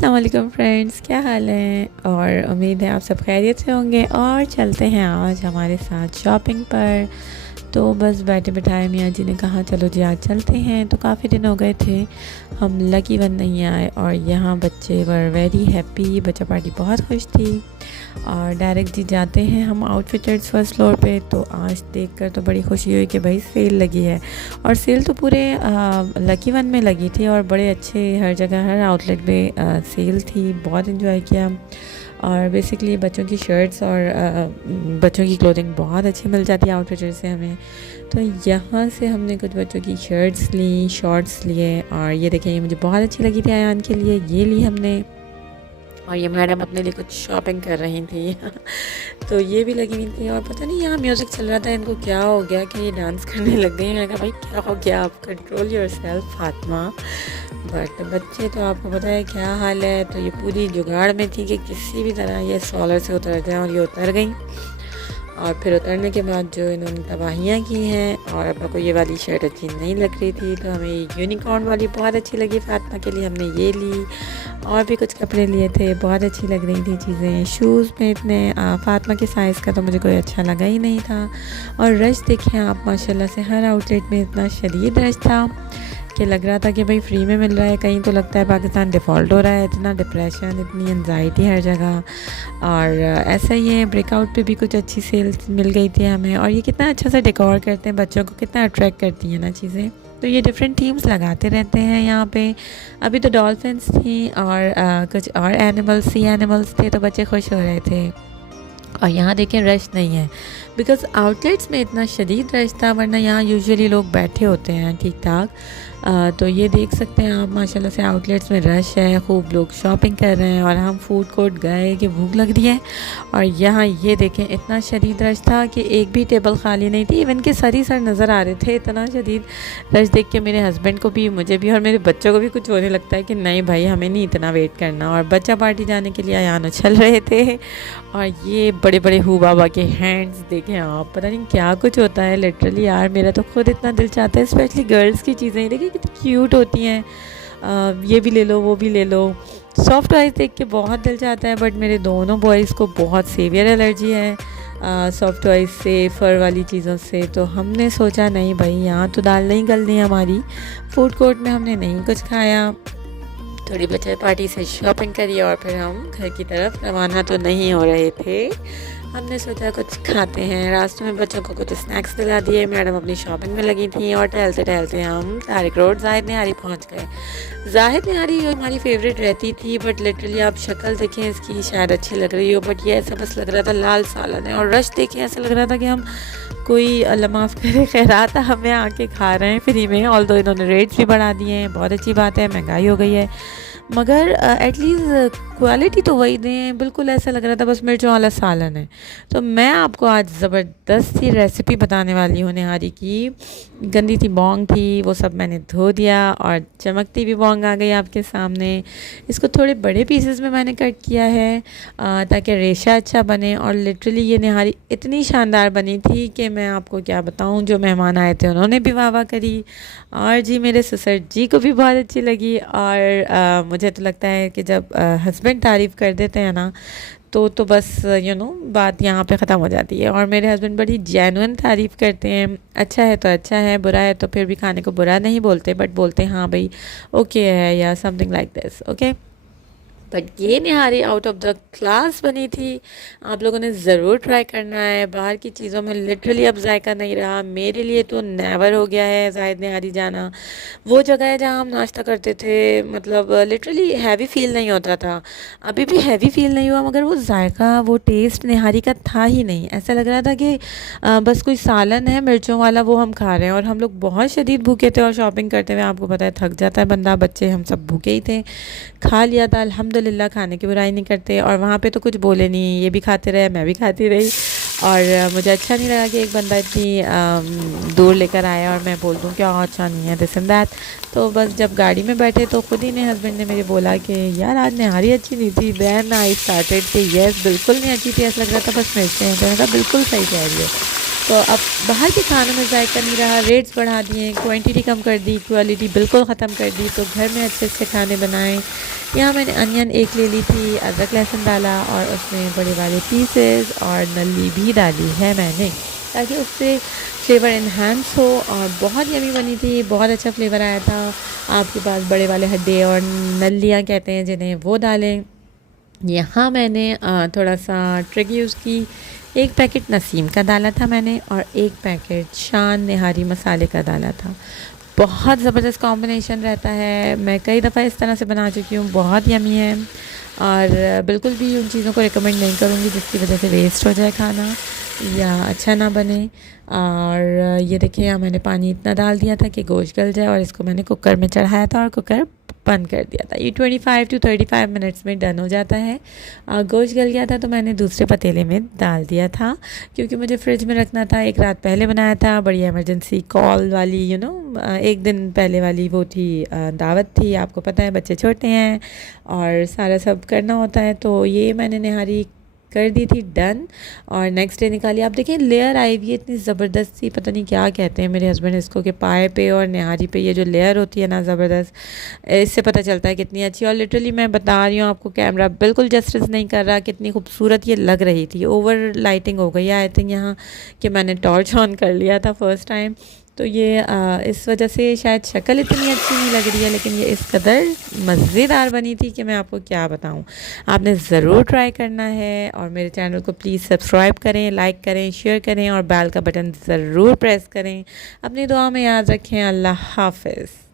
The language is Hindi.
अस्सलाम वालेकुम फ्रेंड्स, क्या हाल है। और उम्मीद है आप सब खैरियत से होंगे। और चलते हैं आज हमारे साथ शॉपिंग पर। तो बस बैठे बिठाए मियाँ जी ने कहा चलो जी आज चलते हैं। तो काफ़ी दिन हो गए थे हम लकी वन नहीं आए, और यहाँ बच्चे वर वेरी हैप्पी, बच्चा पार्टी बहुत खुश थी। और डायरेक्ट जी जाते हैं हम आउटफिटर्स फर्स्ट फ्लोर पे। तो आज देखकर तो बड़ी खुशी हुई कि भाई सेल लगी है। और सेल तो पूरे लकी वन में लगी थी, और बड़े अच्छे हर जगह हर आउटलेट में सेल थी। बहुत इन्जॉय किया। और बेसिकली बच्चों की शर्ट्स और बच्चों की क्लोथिंग बहुत अच्छी मिल जाती है आउटफिटर से हमें। तो यहाँ से हमने कुछ बच्चों की शर्ट्स ली, शॉर्ट्स लिए। और ये देखें, ये मुझे बहुत अच्छी लगी थी अयान के लिए, ये ली हमने। और ये मैडम अपने लिए कुछ शॉपिंग कर रही थी तो ये भी लगी हुई थी। और पता नहीं यहाँ म्यूज़िक चल रहा था, इनको क्या हो गया कि ये डांस करने लग गई। मैंने कहा भाई क्या हो गया, आप कंट्रोल योरसेल्फ फातिमा। बट बच्चे तो आपको पता है क्या हाल है। तो ये पूरी जुगाड़ में थी कि किसी भी तरह ये सॉलर से उतर जाए, और ये उतर गई। और फिर उतरने के बाद जो इन्होंने तबाहियाँ की हैं। और अब्बा को ये वाली शर्ट अच्छी नहीं लग रही थी, तो हमें ये यूनिकॉर्न वाली बहुत अच्छी लगी फातिमा के लिए, हमने ये ली। और भी कुछ कपड़े लिए थे, बहुत अच्छी लग रही थी चीज़ें। शूज़ में इतने फातिमा के साइज़ का तो मुझे कोई अच्छा लगा ही नहीं था। और रश देखें आप माशाल्लाह से, हर आउटलेट में इतना शदीद रश था कि लग रहा था कि भाई फ्री में मिल रहा है। कहीं तो लगता है पाकिस्तान डिफ़ॉल्ट हो रहा है। इतना डिप्रेशन, इतनी एनजाइटी हर जगह। और ऐसा ही है, ब्रेकआउट पे भी कुछ अच्छी सेल्स मिल गई थी हमें। और ये कितना अच्छा सा डेकोर करते हैं, बच्चों को कितना अट्रैक्ट करती हैं ना चीज़ें। तो ये डिफरेंट थीम्स लगाते रहते हैं यहाँ पे। अभी तो डॉल्फिन्स थी और कुछ और एनिमल्स, सी एनिमल्स थे, तो बच्चे खुश हो रहे थे। और यहाँ देखें रश नहीं है, बिकॉज़ आउटलेट्स में इतना शदीद रश था, वरना यहाँ यूजुअली लोग बैठे होते हैं ठीक ठाक। तो ये देख सकते हैं आप माशाल्लाह से आउटलेट्स में रश है, खूब लोग शॉपिंग कर रहे हैं। और हम फूड कोर्ट गए कि भूख लग रही है, और यहाँ ये देखें इतना शदीद रश था कि एक भी टेबल खाली नहीं थी। इवन के सर ही सर नज़र आ रहे थे। इतना शदीद रश देख के मेरे हस्बैंड को भी, मुझे भी और मेरे बच्चों को भी कुछ होने लगता है कि नहीं भाई हमें नहीं इतना वेट करना। और बच्चा पार्टी जाने के लिए अयान उछल रहे थे। और ये बड़े बड़े हू बाबा के हैंड्स देखें आप, पता नहीं क्या कुछ होता है लिटरली यार। मेरा तो खुद इतना दिल चाहता है, स्पेशली गर्ल्स की चीज़ें देखिए कितनी क्यूट होती हैं। ये भी ले लो, वो भी ले लो। सॉफ्ट टॉयज़ देख के बहुत दिल चाहता है, बट मेरे दोनों बॉयज़ को बहुत सीवियर एलर्जी है सॉफ्ट टॉयज़ से, फर वाली चीज़ों से। तो हमने सोचा नहीं भाई यहाँ तो दाल नहीं गलनी हमारी। फूड कोर्ट में हमने नहीं कुछ खाया, थोड़ी बच्चे पार्टी से शॉपिंग करी, और फिर हम घर की तरफ रवाना तो नहीं हो रहे थे। हमने सोचा कुछ खाते हैं। रास्ते में बच्चों को कुछ स्नैक्स दिला दिए, मैडम अपनी शॉपिंग में लगी थी। और टहलते टहलते हम तारिक रोड जाहिद निहारी पहुंच गए। जाहिद निहारी हमारी फेवरेट रहती थी, बट लिटरली आप शक्ल देखें इसकी, शायद अच्छी लग रही हो, बट ये ऐसा बस लग रहा था लाल सालन है। और रश देखें, ऐसा लग रहा था कि हम कोई अल्लाह माफ़ करे खैरात हमें आके खा रहे हैं फ्री में। ऑल दो इन्होंने रेट्स भी बढ़ा दिए हैं, बहुत अच्छी बात है, महंगाई हो गई है, मगर एटलीस्ट क्वालिटी तो वही दें। बिल्कुल ऐसा लग रहा था बस मिर्चों वाला सालन है। तो मैं आपको आज ज़बरदस्त सी रेसिपी बताने वाली हूँ निहारी की। गंदी सी बॉन्ग थी, वो सब मैंने धो दिया, और चमकती भी बॉन्ग आ गई आपके सामने। इसको थोड़े बड़े पीसेस में मैंने कट किया है ताकि रेशा अच्छा बने। और लिटरली ये निहारी इतनी शानदार बनी थी कि मैं आपको क्या बताऊँ। जो मेहमान आए थे उन्होंने भी वाह वाह करी, और जी मेरे ससुर जी को भी बहुत अच्छी लगी। और मुझे तो लगता है कि जब हस्बैंड तारीफ़ कर देते हैं ना, तो बस बात यहाँ पे ख़त्म हो जाती है। और मेरे हस्बैंड बड़ी जेन्युइन तारीफ़ करते हैं। अच्छा है तो अच्छा है, बुरा है तो फिर भी खाने को बुरा नहीं बोलते, बट बोलते हैं हाँ भाई ओके है, या something like this, okay. But ये निहारी आउट ऑफ द क्लास बनी थी। आप लोगों ने ज़रूर ट्राई करना है। बाहर की चीज़ों में लिटरली अब जायका नहीं रहा। मेरे लिए तो नेवर हो गया है जाहिद निहारी जाना। वो जगह है जहाँ हम नाश्ता करते थे, मतलब लिटरली हैवी फील नहीं होता था। अभी भी हैवी फील नहीं हुआ, मगर वो जायका, वो टेस्ट निहारी का था ही नहीं। ऐसा लग रहा था कि बस कोई सालन है मिर्चों वाला, वो हम खा रहे हैं। और हम लोग बहुत शदीद भूखे थे, और शॉपिंग करते हुए आपको पता है थक जाता है बंदा, बच्चे हम सब भूखे ही थे। खा लिया था अल्हम्दुलिल्लाह, खाने की बुराई नहीं करते। और वहाँ पे तो कुछ बोले नहीं, ये भी खाते रहे, मैं भी खाती रही। और मुझे अच्छा नहीं लगा कि एक बंदा इतनी दूर लेकर आया और मैं बोल दूँ कि अच्छा नहीं है दिस एंड दैट। तो बस जब गाड़ी में बैठे तो खुद ही ने हस्बैंड ने मेरे बोला कि यार आज निहारी अच्छी नहीं थी। देन आई स्टार्टेड कि यस बिल्कुल नहीं अच्छी थी, ऐसा लग रहा था बस मिर्चें हैं। तो मैंने कहा बिल्कुल सही कह रही है। तो अब बाहर के खानों में जायका नहीं रहा, रेट्स बढ़ा दिए, क्वांटिटी कम कर दी, क्वालिटी बिल्कुल ख़त्म कर दी। तो घर में अच्छे अच्छे खाने बनाएं। यहाँ मैंने अनियन एक ले ली थी, अदरक लहसुन डाला और उसमें बड़े वाले पीसेस और नली भी डाली है मैंने, ताकि उससे फ्लेवर इन्हांस हो। और बहुत यमी बनी थी, बहुत अच्छा फ्लेवर आया था। आपके पास बड़े वाले हड्डे और नलियाँ कहते हैं जिन्हें, वो डालें। यहाँ मैंने थोड़ा सा ट्रिक यूज़ की। एक पैकेट नसीम का डाला था मैंने और एक पैकेट शान निहारी मसाले का डाला था। बहुत ज़बरदस्त कॉम्बिनेशन रहता है। मैं कई दफ़ा इस तरह से बना चुकी हूँ, बहुत यमी है। और बिल्कुल भी उन चीज़ों को रिकमेंड नहीं करूँगी जिसकी वजह से वेस्ट हो जाए खाना या अच्छा ना बने। और ये देखिए, यहाँ मैंने पानी इतना डाल दिया था कि गोश्त गल जाए और इसको मैंने कुकर में चढ़ाया था और कुकर बंद कर दिया था। ये 25 to 35 मिनट्स में डन हो जाता है। गोश्त गल गया था तो मैंने दूसरे पतीले में डाल दिया था, क्योंकि मुझे फ्रिज में रखना था। एक रात पहले बनाया था, बड़ी इमरजेंसी कॉल वाली एक दिन पहले वाली वो थी, दावत थी। आपको पता है बच्चे छोटे हैं और सारा सब करना होता है। तो ये मैंने निहारी कर दी थी डन, और नेक्स्ट डे निकाली। आप देखें लेयर आई हुई है इतनी ज़बरदस्त सी, पता नहीं क्या कहते हैं मेरे हस्बैंड इसको, कि पाए पे और निहारी पे ये जो लेयर होती है ना ज़बरदस्त, इससे पता चलता है कितनी अच्छी। और लिटरली मैं बता रही हूँ आपको, कैमरा बिल्कुल जस्टिस नहीं कर रहा, कितनी खूबसूरत ये लग रही थी। ओवर लाइटिंग हो गई है आई थिंक यहाँ, कि मैंने टॉर्च ऑन कर लिया था फर्स्ट टाइम। तो ये इस वजह से शायद शक्ल इतनी अच्छी नहीं लग रही है, लेकिन ये इस कदर मज़ेदार बनी थी कि मैं आपको क्या बताऊं। आपने ज़रूर ट्राई करना है। और मेरे चैनल को प्लीज़ सब्सक्राइब करें, लाइक करें, शेयर करें और बेल का बटन ज़रूर प्रेस करें। अपनी दुआ में याद रखें। अल्लाह हाफ़िज़।